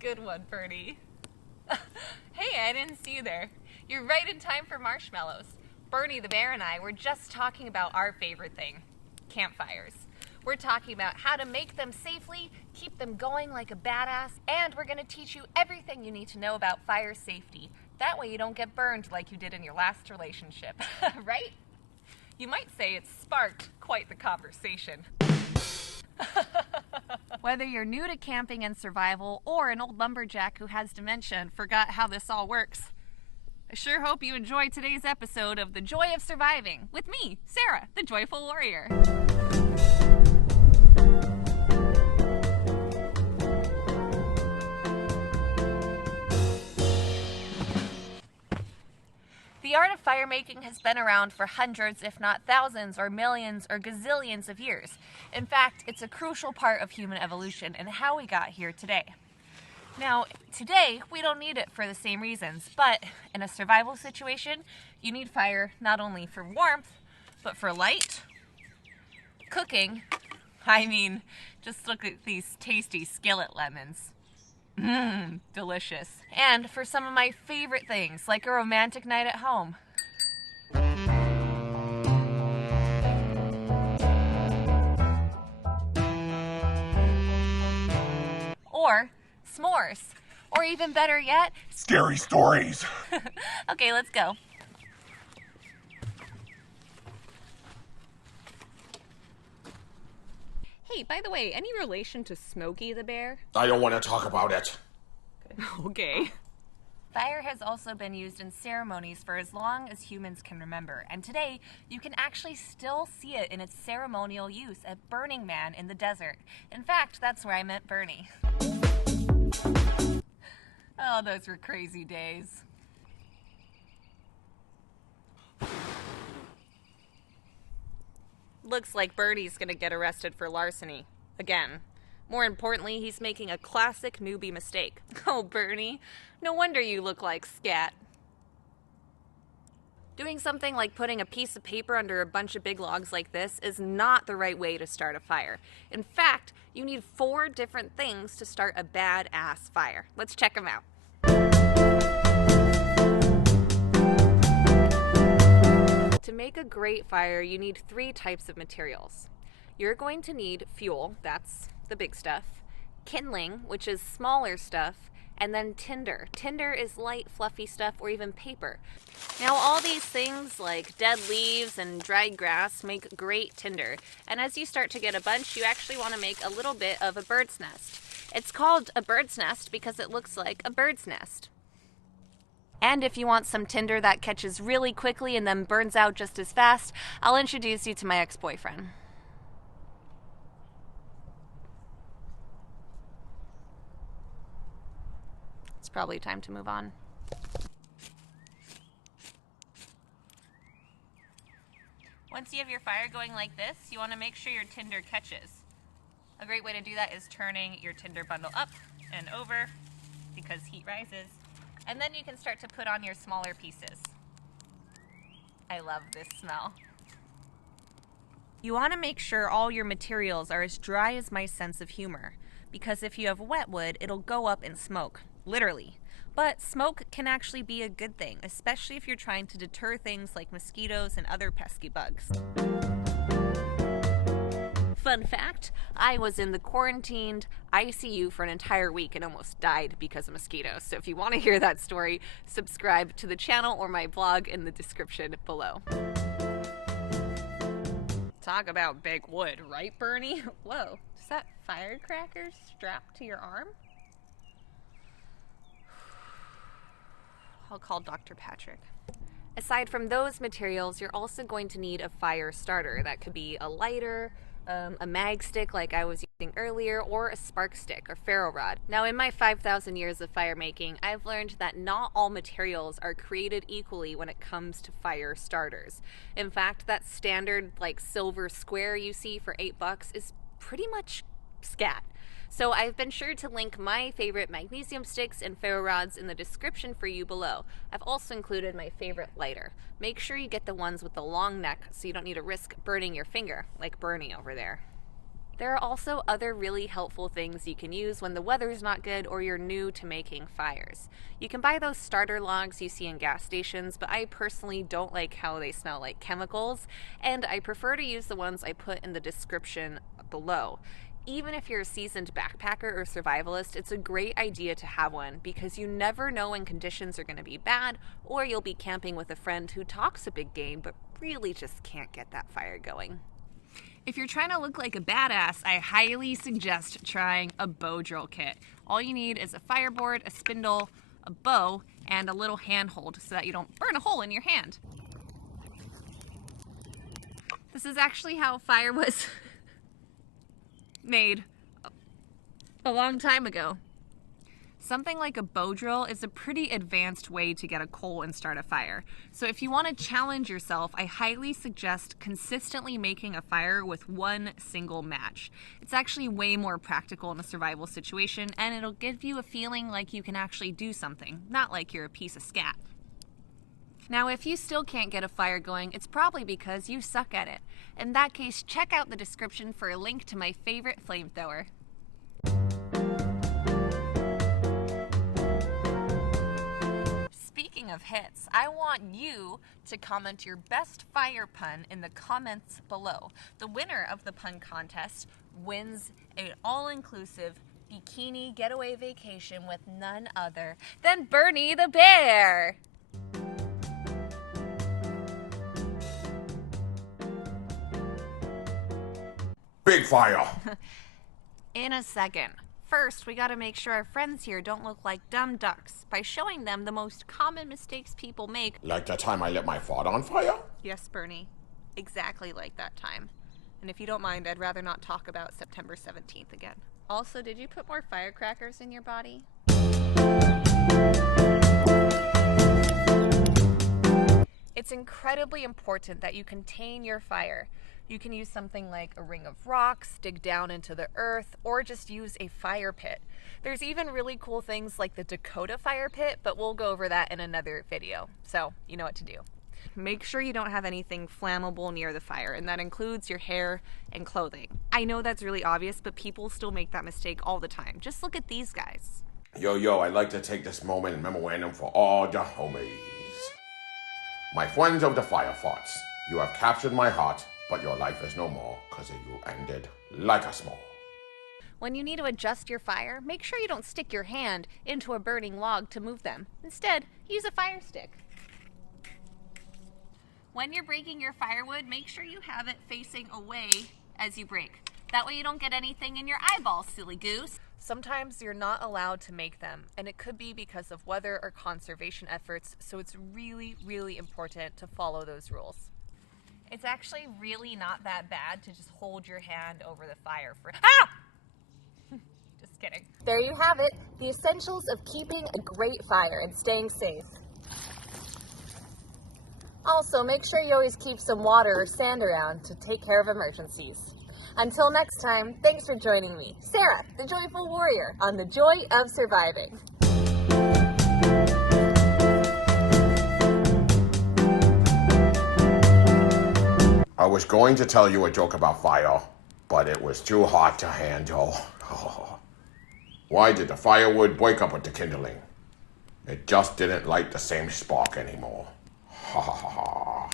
Good one, Burny. Hey, I didn't see you there. You're right in time for marshmallows. Burny the Bear and I were just talking about our favorite thing, campfires. We're talking about how to make them safely, keep them going like a badass, and we're going to teach you everything you need to know about fire safety. That way you don't get burned like you did in your last relationship, right? You might say it sparked quite the conversation. Whether you're new to camping and survival or an old lumberjack who has dementia and forgot how this all works, I sure hope you enjoy today's episode of The Joy of Surviving with me, Sarah, the Joyful Warrior. The art of fire making has been around for hundreds, if not thousands, or millions, or gazillions of years. In fact, it's a crucial part of human evolution and how we got here today. Now, today, we don't need it for the same reasons, but in a survival situation, you need fire not only for warmth, but for light, cooking. I mean, just look at these tasty skillet lemons. Mmm, delicious. And for some of my favorite things, like a romantic night at home. Or s'mores. Or even better yet, scary stories. Okay, let's go. Hey, by the way, any relation to Smokey the Bear? I don't want to talk about it. Okay. Fire has also been used in ceremonies for as long as humans can remember, and today you can actually still see it in its ceremonial use at Burning Man in the desert. In fact, that's where I met Burny. Oh, those were crazy days. Looks like Burny's gonna get arrested for larceny. Again. More importantly, he's making a classic newbie mistake. Oh, Burny, no wonder you look like scat. Doing something like putting a piece of paper under a bunch of big logs like this is not the right way to start a fire. In fact, you need 4 different things to start a badass fire. Let's check them out. To make a great fire, you need 3 types of materials. You're going to need fuel, that's the big stuff, kindling, which is smaller stuff, and then tinder. Tinder is light, fluffy stuff, or even paper. Now, all these things like dead leaves and dried grass make great tinder, and as you start to get a bunch, you actually want to make a little bit of a bird's nest. It's called a bird's nest because it looks like a bird's nest. And if you want some tinder that catches really quickly and then burns out just as fast, I'll introduce you to my ex-boyfriend. It's probably time to move on. Once you have your fire going like this, you want to make sure your tinder catches. A great way to do that is turning your tinder bundle up and over because heat rises. And then you can start to put on your smaller pieces. I love this smell. You want to make sure all your materials are as dry as my sense of humor, because if you have wet wood, it'll go up in smoke, literally. But smoke can actually be a good thing, especially if you're trying to deter things like mosquitoes and other pesky bugs. Fun fact, I was in the quarantined ICU for an entire week and almost died because of mosquitoes. So if you want to hear that story, subscribe to the channel or my blog in the description below. Talk about big wood, right, Burny? Whoa, is that firecracker strapped to your arm? I'll call Dr. Patrick. Aside from those materials, you're also going to need a fire starter. That could be a lighter, a mag stick like I was using earlier, or a spark stick or ferro rod. Now, in my 5,000 years of fire making, I've learned that not all materials are created equally when it comes to fire starters. In fact, that standard like silver square you see for $8 is pretty much scat. So I've been sure to link my favorite magnesium sticks and ferro rods in the description for you below. I've also included my favorite lighter. Make sure you get the ones with the long neck so you don't need to risk burning your finger like Burny over there. There are also other really helpful things you can use when the weather's not good or you're new to making fires. You can buy those starter logs you see in gas stations, but I personally don't like how they smell like chemicals, and I prefer to use the ones I put in the description below. Even if you're a seasoned backpacker or survivalist, it's a great idea to have one because you never know when conditions are going to be bad, or you'll be camping with a friend who talks a big game but really just can't get that fire going. If you're trying to look like a badass, I highly suggest trying a bow drill kit. All you need is a fireboard, a spindle, a bow, and a little handhold so that you don't burn a hole in your hand. This is actually how fire was made a long time ago. Something like a bow drill is a pretty advanced way to get a coal and start a fire. So if you want to challenge yourself, I highly suggest consistently making a fire with one single match. It's actually way more practical in a survival situation, and it'll give you a feeling like you can actually do something, not like you're a piece of scat. Now, if you still can't get a fire going, it's probably because you suck at it. In that case, check out the description for a link to my favorite flamethrower. Speaking of hits, I want you to comment your best fire pun in the comments below. The winner of the pun contest wins an all-inclusive bikini getaway vacation with none other than Burny the Bear. Big fire. In a second. First, we gotta make sure our friends here don't look like dumb ducks by showing them the most common mistakes people make. Like the time I lit my fart on fire? Yes, Burny. Exactly like that time. And if you don't mind, I'd rather not talk about September 17th again. Also, did you put more firecrackers in your body? It's incredibly important that you contain your fire. You can use something like a ring of rocks, dig down into the earth, or just use a fire pit. There's even really cool things like the Dakota fire pit, but we'll go over that in another video, so you know what to do. Make sure you don't have anything flammable near the fire, and that includes your hair and clothing. I know that's really obvious, but people still make that mistake all the time. Just look at these guys. Yo, I'd like to take this moment and memorandum for all the homies. My friends of the fire farts, you have captured my heart, but your life is no more, cause you ended like a small. When you need to adjust your fire, make sure you don't stick your hand into a burning log to move them. Instead, use a fire stick. When you're breaking your firewood, make sure you have it facing away as you break. That way you don't get anything in your eyeball, silly goose. Sometimes you're not allowed to make them, and it could be because of weather or conservation efforts, so it's really, really important to follow those rules. It's actually really not that bad to just hold your hand over the fire for— Ah! Just kidding. There you have it, the essentials of keeping a great fire and staying safe. Also, make sure you always keep some water or sand around to take care of emergencies. Until next time, thanks for joining me, Sarah, the Joyful Warrior, on The Joy of Surviving. I was going to tell you a joke about fire, but it was too hot to handle. Why did the firewood break up with the kindling? It just didn't light the same spark anymore. Ha ha ha ha.